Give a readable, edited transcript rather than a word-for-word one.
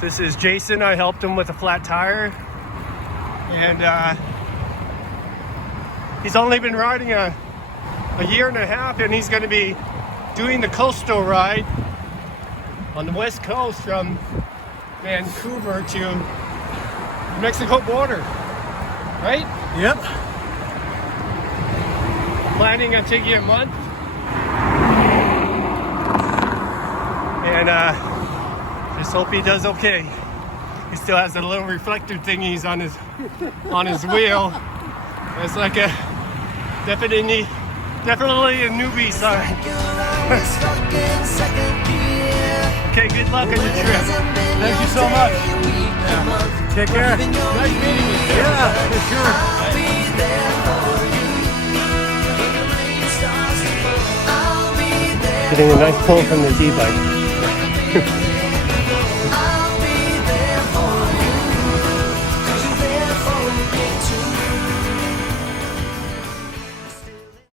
This is Jason. I helped him with a flat tire. And he's only been riding a year and a half, and he's going to be doing the coastal ride on the west coast from Vancouver to the Mexico border. Right? Yep. Planning on taking a month. And just hope he does okay. He still has a little reflector thingies on his wheel. It's like a definitely a newbie sign. Okay, good luck on your trip. Thank you so much. Yeah. Take care. Nice meeting you. Yeah, for sure. Getting a nice pull from the Z-bike.